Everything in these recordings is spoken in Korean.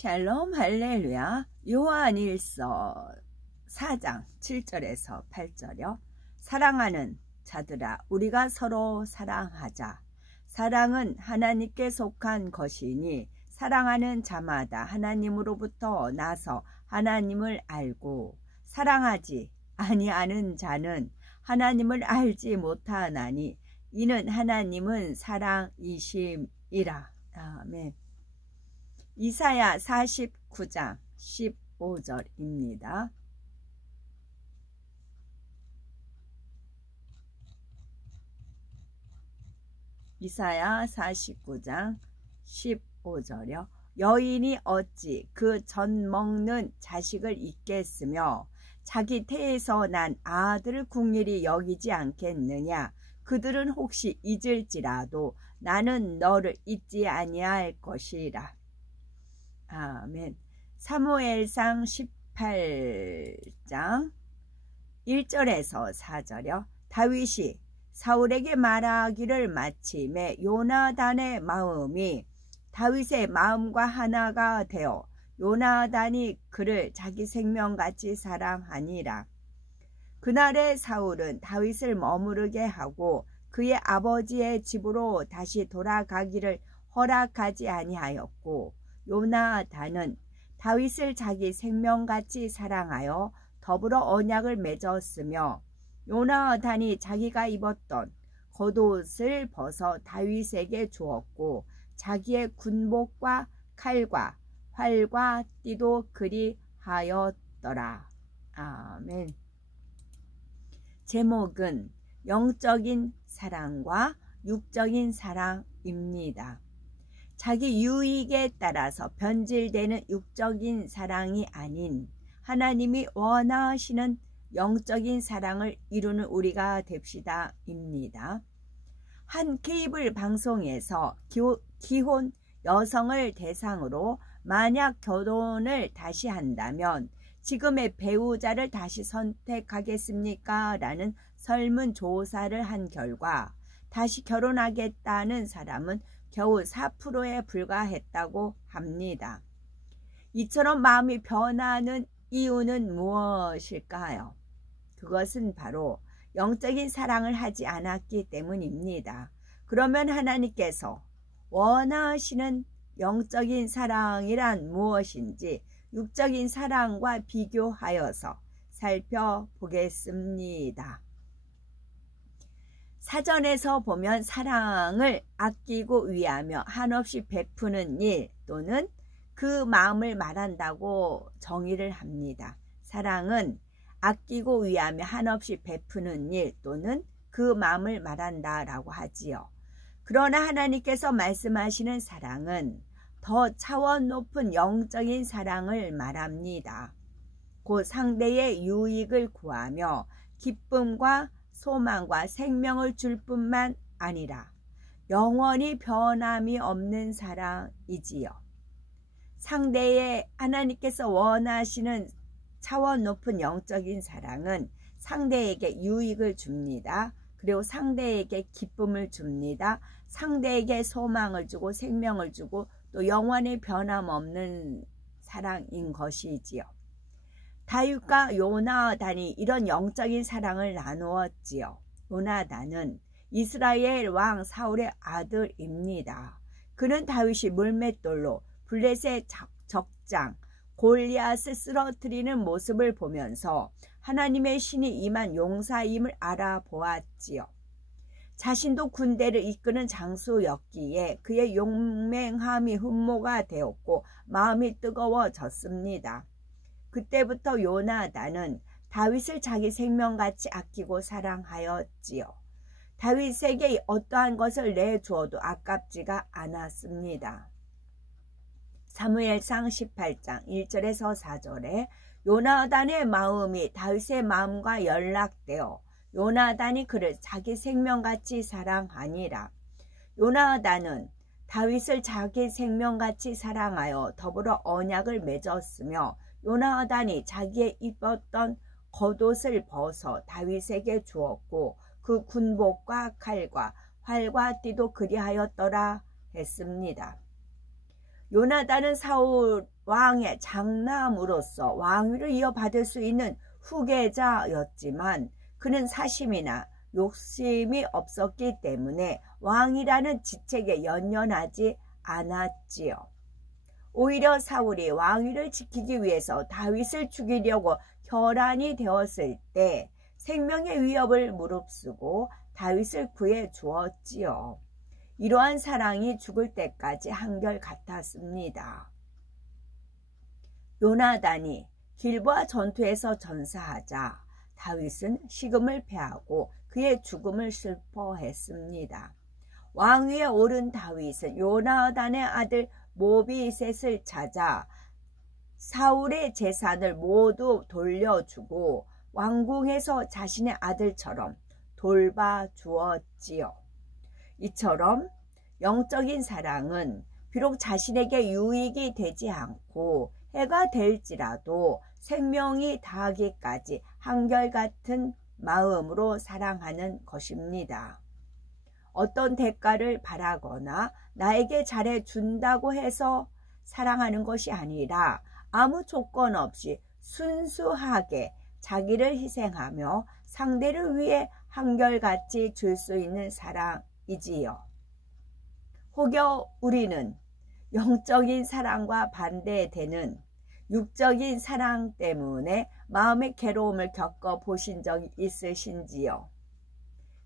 샬롬 할렐루야. 요한일서 4장 7절에서 8절이요. 사랑하는 자들아, 우리가 서로 사랑하자. 사랑은 하나님께 속한 것이니 사랑하는 자마다 하나님으로부터 나서 하나님을 알고, 사랑하지 아니하는 자는 하나님을 알지 못하나니 이는 하나님은 사랑이심이라. 아멘. 이사야 49장 15절입니다. 이사야 49장 15절이요. 여인이 어찌 그 젖 먹는 자식을 잊겠으며 자기 태에서 난 아들을 궁일이 여기지 않겠느냐. 그들은 혹시 잊을지라도 나는 너를 잊지 아니할 것이라. 아멘. 사무엘상 18장 1절에서 4절이요. 다윗이 사울에게 말하기를 마침에 요나단의 마음이 다윗의 마음과 하나가 되어 요나단이 그를 자기 생명같이 사랑하니라. 그날에 사울은 다윗을 머무르게 하고 그의 아버지의 집으로 다시 돌아가기를 허락하지 아니하였고, 요나단은 다윗을 자기 생명같이 사랑하여 더불어 언약을 맺었으며, 요나단이 자기가 입었던 겉옷을 벗어 다윗에게 주었고 자기의 군복과 칼과 활과 띠도 그리하였더라. 아멘. 제목은 영적인 사랑과 육적인 사랑입니다. 자기 유익에 따라서 변질되는 육적인 사랑이 아닌 하나님이 원하시는 영적인 사랑을 이루는 우리가 됩시다입니다. 한 케이블 방송에서 기혼 여성을 대상으로 만약 결혼을 다시 한다면 지금의 배우자를 다시 선택하겠습니까? 라는 설문조사를 한 결과 다시 결혼하겠다는 사람은 겨우 4%에 불과했다고 합니다. 이처럼 마음이 변하는 이유는 무엇일까요? 그것은 바로 영적인 사랑을 하지 않았기 때문입니다. 그러면 하나님께서 원하시는 영적인 사랑이란 무엇인지 육적인 사랑과 비교하여서 살펴보겠습니다. 사전에서 보면 사랑을 아끼고 위하며 한없이 베푸는 일 또는 그 마음을 말한다고 정의를 합니다. 사랑은 아끼고 위하며 한없이 베푸는 일 또는 그 마음을 말한다라고 하지요. 그러나 하나님께서 말씀하시는 사랑은 더 차원 높은 영적인 사랑을 말합니다. 곧 상대의 유익을 구하며 기쁨과 소망과 생명을 줄 뿐만 아니라 영원히 변함이 없는 사랑이지요. 상대의 하나님께서 원하시는 차원 높은 영적인 사랑은 상대에게 유익을 줍니다. 그리고 상대에게 기쁨을 줍니다. 상대에게 소망을 주고 생명을 주고 또 영원히 변함없는 사랑인 것이지요. 다윗과 요나단이 이런 영적인 사랑을 나누었지요. 요나단은 이스라엘 왕 사울의 아들입니다. 그는 다윗이 물맷돌로 블레셋 적장 골리앗을 쓰러뜨리는 모습을 보면서 하나님의 신이 임한 용사임을 알아보았지요. 자신도 군대를 이끄는 장수였기에 그의 용맹함이 흠모가 되었고 마음이 뜨거워졌습니다. 그때부터 요나단은 다윗을 자기 생명같이 아끼고 사랑하였지요. 다윗에게 어떠한 것을 내주어도 아깝지가 않았습니다. 사무엘상 18장 1절에서 4절에 요나단의 마음이 다윗의 마음과 연락되어 요나단이 그를 자기 생명같이 사랑하니라. 요나단은 다윗을 자기 생명같이 사랑하여 더불어 언약을 맺었으며 요나단이 자기의 입었던 겉옷을 벗어 다윗에게 주었고 그 군복과 칼과 활과 띠도 그리하였더라 했습니다. 요나단은 사울 왕의 장남으로서 왕위를 이어받을 수 있는 후계자였지만 그는 사심이나 욕심이 없었기 때문에 왕이라는 직책에 연연하지 않았지요. 오히려 사울이 왕위를 지키기 위해서 다윗을 죽이려고 결단이 되었을 때 생명의 위협을 무릅쓰고 다윗을 구해 주었지요. 이러한 사랑이 죽을 때까지 한결같았습니다. 요나단이 길보아 전투에서 전사하자 다윗은 식음을 패하고 그의 죽음을 슬퍼했습니다. 왕위에 오른 다윗은 요나단의 아들 모비셋을 찾아 사울의 재산을 모두 돌려주고 왕궁에서 자신의 아들처럼 돌봐주었지요. 이처럼 영적인 사랑은 비록 자신에게 유익이 되지 않고 해가 될지라도 생명이 다하기까지 한결같은 마음으로 사랑하는 것입니다. 어떤 대가를 바라거나 나에게 잘해준다고 해서 사랑하는 것이 아니라 아무 조건 없이 순수하게 자기를 희생하며 상대를 위해 한결같이 줄 수 있는 사랑이지요. 혹여 우리는 영적인 사랑과 반대되는 육적인 사랑 때문에 마음의 괴로움을 겪어보신 적이 있으신지요?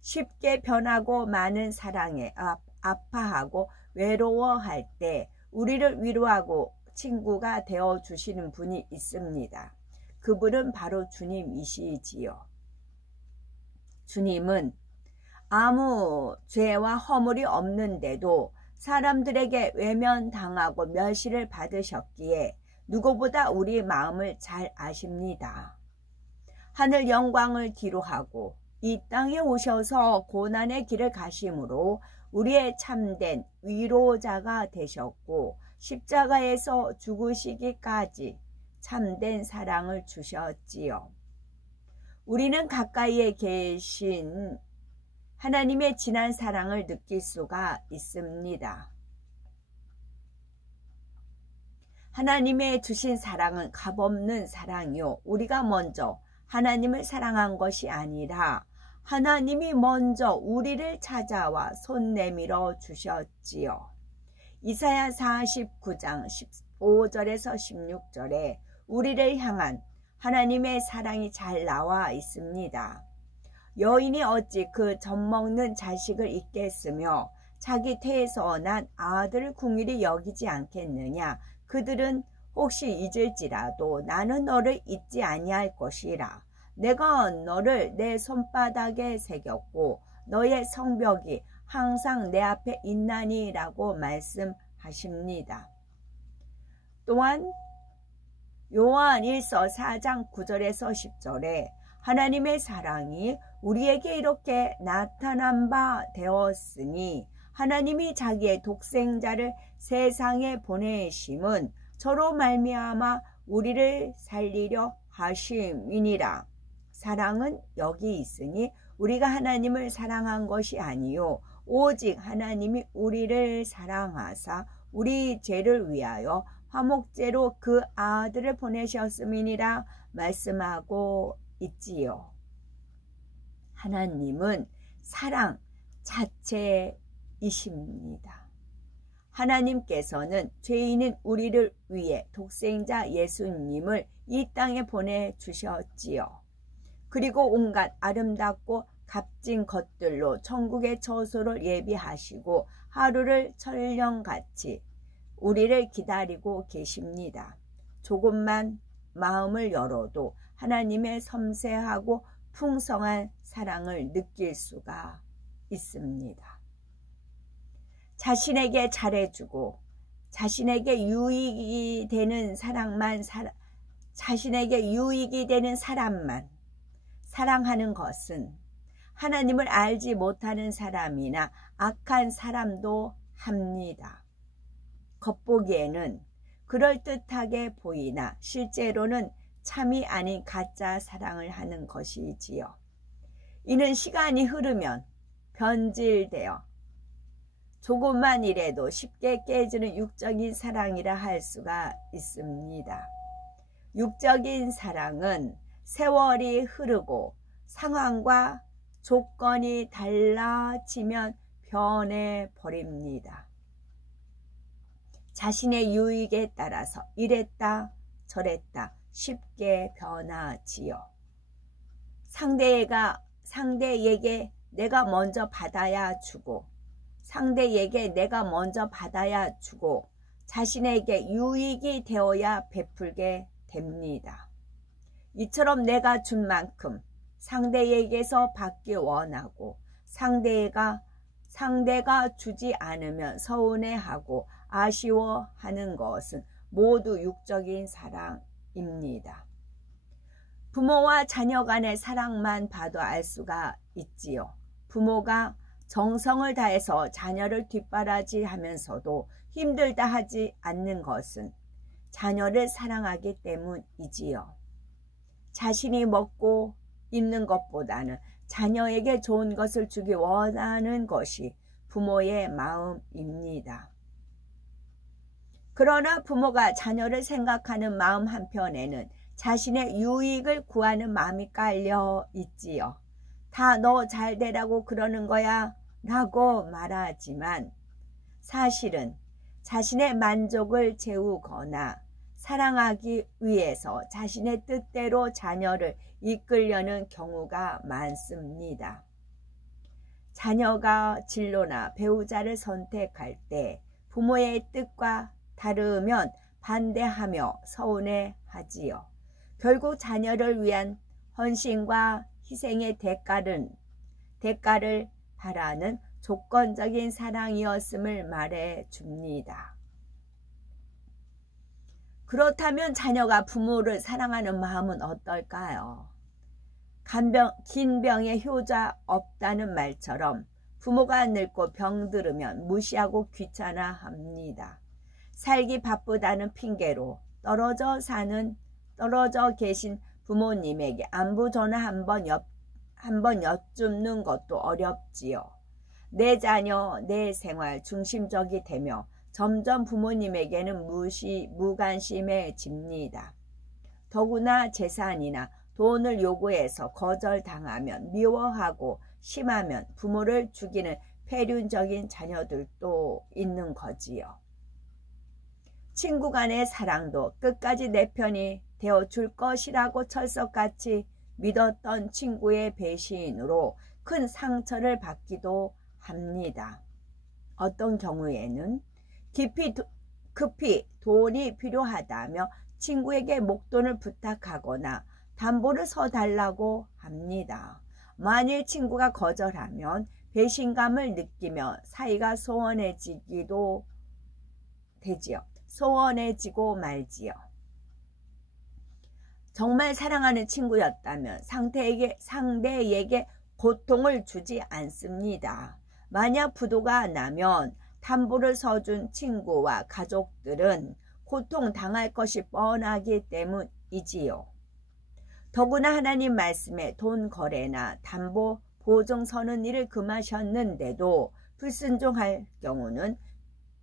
쉽게 변하고 많은 사랑에 아파하고 외로워할 때 우리를 위로하고 친구가 되어주시는 분이 있습니다. 그분은 바로 주님이시지요. 주님은 아무 죄와 허물이 없는데도 사람들에게 외면당하고 멸시를 받으셨기에 누구보다 우리 마음을 잘 아십니다. 하늘 영광을 뒤로하고 이 땅에 오셔서 고난의 길을 가심으로 우리의 참된 위로자가 되셨고 십자가에서 죽으시기까지 참된 사랑을 주셨지요. 우리는 가까이에 계신 하나님의 진한 사랑을 느낄 수가 있습니다. 하나님의 주신 사랑은 값없는 사랑이요. 우리가 먼저 하나님을 사랑한 것이 아니라 하나님이 먼저 우리를 찾아와 손 내밀어 주셨지요. 이사야 49장 15절에서 16절에 우리를 향한 하나님의 사랑이 잘 나와 있습니다. 여인이 어찌 그 젖먹는 자식을 잊겠으며 자기 태에서 난 아들을 궁일이 여기지 않겠느냐. 그들은 혹시 잊을지라도 나는 너를 잊지 아니할 것이라. 내가 너를 내 손바닥에 새겼고 너의 성벽이 항상 내 앞에 있나니라고 말씀하십니다. 또한 요한 1서 4장 9절에서 10절에 하나님의 사랑이 우리에게 이렇게 나타난 바 되었으니 하나님이 자기의 독생자를 세상에 보내심은 저로 말미암아 우리를 살리려 하심이니라. 사랑은 여기 있으니 우리가 하나님을 사랑한 것이 아니요 오직 하나님이 우리를 사랑하사 우리 죄를 위하여 화목제로 그 아들을 보내셨음이니라 말씀하고 있지요. 하나님은 사랑 자체이십니다. 하나님께서는 죄인인 우리를 위해 독생자 예수님을 이 땅에 보내주셨지요. 그리고 온갖 아름답고 값진 것들로 천국의 처소를 예비하시고 하루를 천령같이 우리를 기다리고 계십니다. 조금만 마음을 열어도 하나님의 섬세하고 풍성한 사랑을 느낄 수가 있습니다. 자신에게 잘해주고 자신에게 유익이 되는 자신에게 유익이 되는 사람만 사랑하는 것은 하나님을 알지 못하는 사람이나 악한 사람도 합니다. 겉보기에는 그럴듯하게 보이나 실제로는 참이 아닌 가짜 사랑을 하는 것이지요. 이는 시간이 흐르면 변질되어 조금만 일해도 쉽게 깨지는 육적인 사랑이라 할 수가 있습니다. 육적인 사랑은 세월이 흐르고 상황과 조건이 달라지면 변해버립니다. 자신의 유익에 따라서 이랬다 저랬다 쉽게 변하지요. 상대에게 내가 먼저 받아야 주고, 상대에게 내가 먼저 받아야 주고, 자신에게 유익이 되어야 베풀게 됩니다. 이처럼 내가 준 만큼 상대에게서 받기 원하고, 상대가 주지 않으면 서운해하고 아쉬워하는 것은 모두 육적인 사랑입니다. 부모와 자녀 간의 사랑만 봐도 알 수가 있지요. 부모가 정성을 다해서 자녀를 뒷바라지하면서도 힘들다 하지 않는 것은 자녀를 사랑하기 때문이지요. 자신이 먹고 입는 것보다는 자녀에게 좋은 것을 주기 원하는 것이 부모의 마음입니다. 그러나 부모가 자녀를 생각하는 마음 한편에는 자신의 유익을 구하는 마음이 깔려 있지요. 다 너 잘 되라고 그러는 거야 라고 말하지만 사실은 자신의 만족을 채우거나 사랑하기 위해서 자신의 뜻대로 자녀를 이끌려는 경우가 많습니다. 자녀가 진로나 배우자를 선택할 때 부모의 뜻과 다르면 반대하며 서운해하지요. 결국 자녀를 위한 헌신과 희생의 대가를 바라는 조건적인 사랑이었음을 말해줍니다. 그렇다면 자녀가 부모를 사랑하는 마음은 어떨까요? 긴 병에 효자 없다는 말처럼 부모가 늙고 병들으면 무시하고 귀찮아합니다. 살기 바쁘다는 핑계로 떨어져 계신 부모님에게 안부 전화 한번 여쭙는 것도 어렵지요. 내 자녀, 내 생활 중심적이 되며 점점 부모님에게는 무관심해집니다. 더구나 재산이나 돈을 요구해서 거절당하면 미워하고 심하면 부모를 죽이는 폐륜적인 자녀들도 있는 거지요. 친구 간의 사랑도 끝까지 내 편이 되어줄 것이라고 철석같이 믿었던 친구의 배신으로 큰 상처를 받기도 합니다. 어떤 경우에는 급히 돈이 필요하다며 친구에게 목돈을 부탁하거나 담보를 서달라고 합니다. 만일 친구가 거절하면 배신감을 느끼며 사이가 소원해지기도 되지요. 소원해지고 말지요. 정말 사랑하는 친구였다면 상대에게 고통을 주지 않습니다. 만약 부도가 나면 담보를 서준 친구와 가족들은 고통당할 것이 뻔하기 때문이지요. 더구나 하나님 말씀에 돈 거래나 담보 보증 서는 일을 금하셨는데도 불순종할 경우는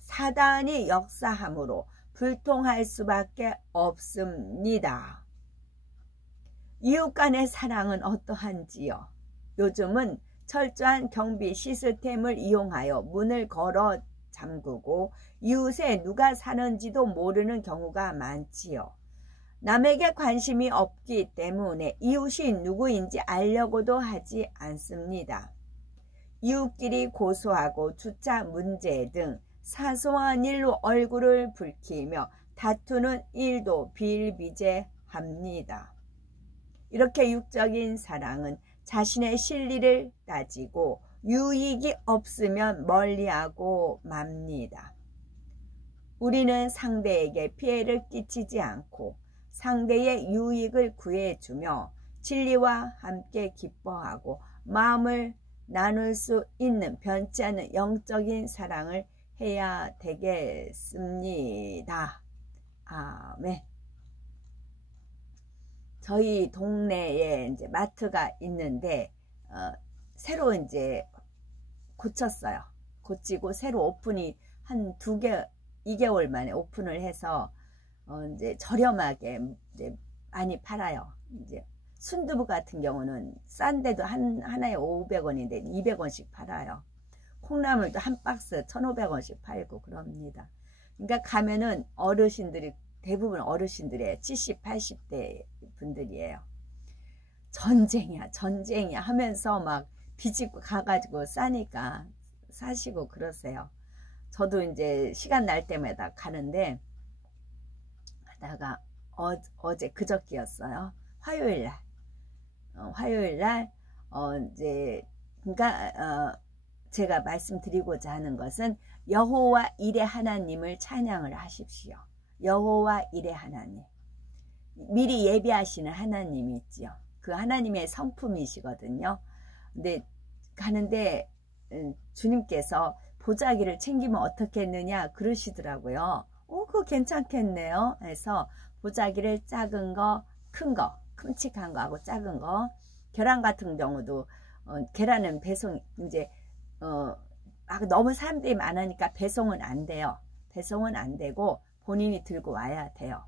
사단이 역사함으로 불통할 수밖에 없습니다. 이웃 간의 사랑은 어떠한지요? 요즘은 철저한 경비 시스템을 이용하여 문을 걸어 잠그고 이웃에 누가 사는지도 모르는 경우가 많지요. 남에게 관심이 없기 때문에 이웃이 누구인지 알려고도 하지 않습니다. 이웃끼리 고소하고 주차 문제 등 사소한 일로 얼굴을 붉히며 다투는 일도 비일비재합니다. 이렇게 육적인 사랑은 자신의 실리를 따지고 유익이 없으면 멀리하고 맙니다. 우리는 상대에게 피해를 끼치지 않고 상대의 유익을 구해주며 진리와 함께 기뻐하고 마음을 나눌 수 있는 변치 않는 영적인 사랑을 해야 되겠습니다. 아멘. 저희 동네에 이제 마트가 있는데 새로 이제 고쳤어요. 고치고 새로 오픈이 한 2개월 만에 오픈을 해서 이제 저렴하게 이제 많이 팔아요. 이제 순두부 같은 경우는 싼데도 하나에 500원인데 200원씩 팔아요. 콩나물도 한 박스 1,500원씩 팔고 그럽니다. 그러니까 가면은 어르신들이 대부분 어르신들이에요. 70, 80대 분들이에요. 전쟁이야 전쟁이야 하면서 막 비집고 가가지고 싸니까 사시고 그러세요. 저도 이제 시간 날 때마다 가는데 하다가 어제 그저께였어요. 화요일날 화요일날 이제 그러니까 제가 말씀드리고자 하는 것은 여호와 일의 하나님을 찬양을 하십시오. 여호와 일의 하나님, 미리 예비하시는 하나님이 있지요. 그 하나님의 성품이시거든요. 근데 가는데 주님께서 보자기를 챙기면 어떻겠느냐 그러시더라고요. 그거 괜찮겠네요. 해서 보자기를 작은 거, 큰 거, 큼직한 거하고 작은 거, 계란 같은 경우도 계란은 배송 이제 너무 사람들이 많으니까 배송은 안 돼요. 배송은 안 되고 본인이 들고 와야 돼요.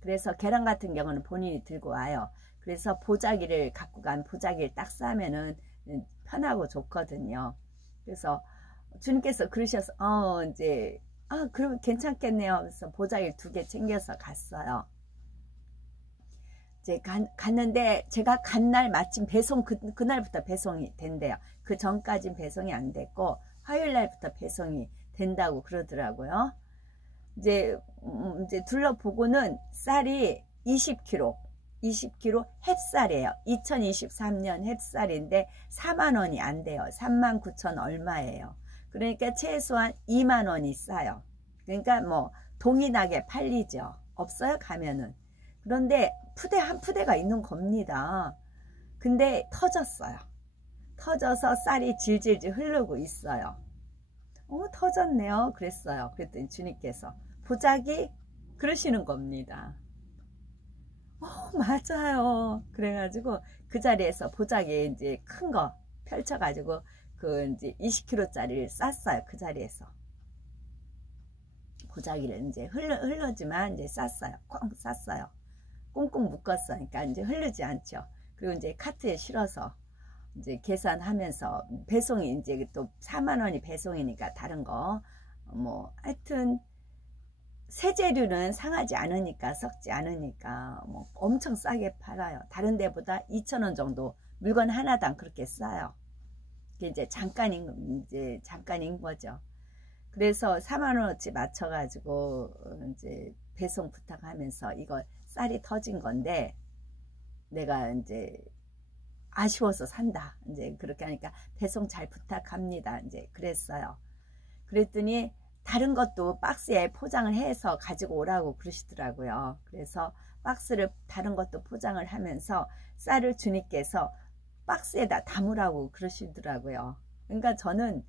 그래서 계란 같은 경우는 본인이 들고 와요. 그래서 보자기를 갖고 간 보자기를 딱 싸면은 편하고 좋거든요. 그래서 주님께서 그러셔서 이제 그럼 괜찮겠네요. 그래서 보자기를 2개 챙겨서 갔어요. 이제 갔는데 제가 간 날 마침 배송 그날부터 배송이 된대요. 그 전까진 배송이 안 됐고 화요일 날부터 배송이 된다고 그러더라고요. 이제 둘러보고는 쌀이 20kg 햅쌀이에요. 2023년 햅쌀인데 4만원이 안 돼요. 39,000 얼마예요. 그러니까 최소한 2만원이 싸요. 그러니까 뭐 동일하게 팔리죠. 없어요 가면은. 그런데 한 푸대가 있는 겁니다. 근데 터졌어요. 터져서 쌀이 질질질 흐르고 있어요. 터졌네요. 그랬어요. 그랬더니 주님께서 보자기 그러시는 겁니다. 맞아요. 그래가지고 그 자리에서 보자기 이제 큰 거 펼쳐가지고 그 이제 20kg짜리를 쌌어요. 그 자리에서 보자기를 이제 흘러지만 이제 쌌어요. 콩 쌌어요. 꽁꽁 묶었어요. 그러니까 이제 흐르지 않죠. 그리고 이제 카트에 실어서 이제 계산하면서 배송이 이제 또 4만원이 배송이니까 다른 거 뭐 하여튼 세제류는 상하지 않으니까 썩지 않으니까 뭐 엄청 싸게 팔아요. 다른 데보다 2,000원 정도 물건 하나당 그렇게 싸요. 그게 이제 잠깐인 거죠. 그래서 4만원어치 맞춰가지고 이제 배송 부탁하면서 이거 쌀이 터진 건데 내가 이제 아쉬워서 산다. 이제 그렇게 하니까 배송 잘 부탁합니다. 이제 그랬어요. 그랬더니 다른 것도 박스에 포장을 해서 가지고 오라고 그러시더라고요. 그래서 박스를 다른 것도 포장을 하면서 쌀을 주님께서 박스에다 담으라고 그러시더라고요. 그러니까 저는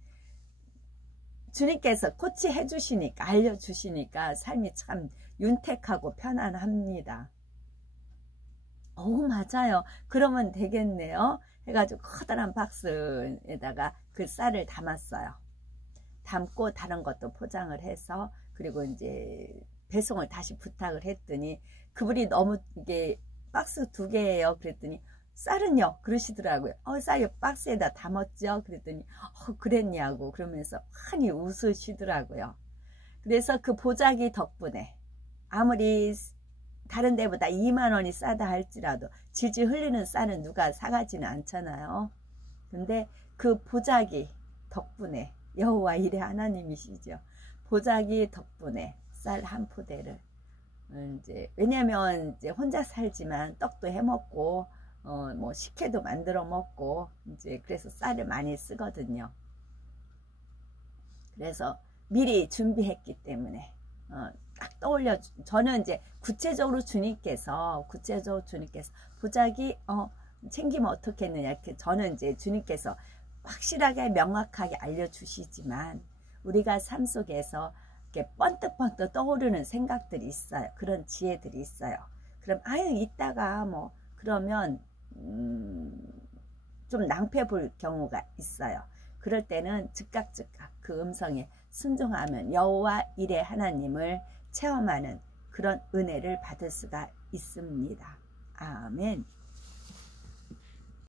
주님께서 코치해 주시니까 알려주시니까 삶이 참 윤택하고 편안합니다. 맞아요. 그러면 되겠네요. 해가지고 커다란 박스에다가 그 쌀을 담았어요. 담고 다른 것도 포장을 해서 그리고 이제 배송을 다시 부탁을 했더니 그분이 너무 이게 박스 2개예요. 그랬더니 쌀은요? 그러시더라고요. 쌀이 박스에다 담았죠? 그랬더니 그랬냐고 그러면서 환히 웃으시더라고요. 그래서 그 보자기 덕분에 아무리 다른 데보다 2만원이 싸다 할지라도 질질 흘리는 쌀은 누가 사가지는 않잖아요. 근데 그 보자기 덕분에 여호와 일의 하나님이시죠. 보자기 덕분에 쌀 한 푸대를 이제 왜냐면 이제 혼자 살지만 떡도 해 먹고 뭐 식혜도 만들어 먹고 이제 그래서 쌀을 많이 쓰거든요. 그래서 미리 준비했기 때문에 딱 떠올려 저는 이제 구체적으로 주님께서 보자기 챙기면 어떻겠느냐 이렇게 저는 이제 주님께서 확실하게 명확하게 알려주시지만 우리가 삶 속에서 이렇게 번뜩번뜩 떠오르는 생각들이 있어요. 그런 지혜들이 있어요. 그럼 이따가 뭐 그러면 좀 낭패 볼 경우가 있어요. 그럴 때는 즉각 그 음성에 순종하면 여호와 일의 하나님을 체험하는 그런 은혜를 받을 수가 있습니다. 아멘.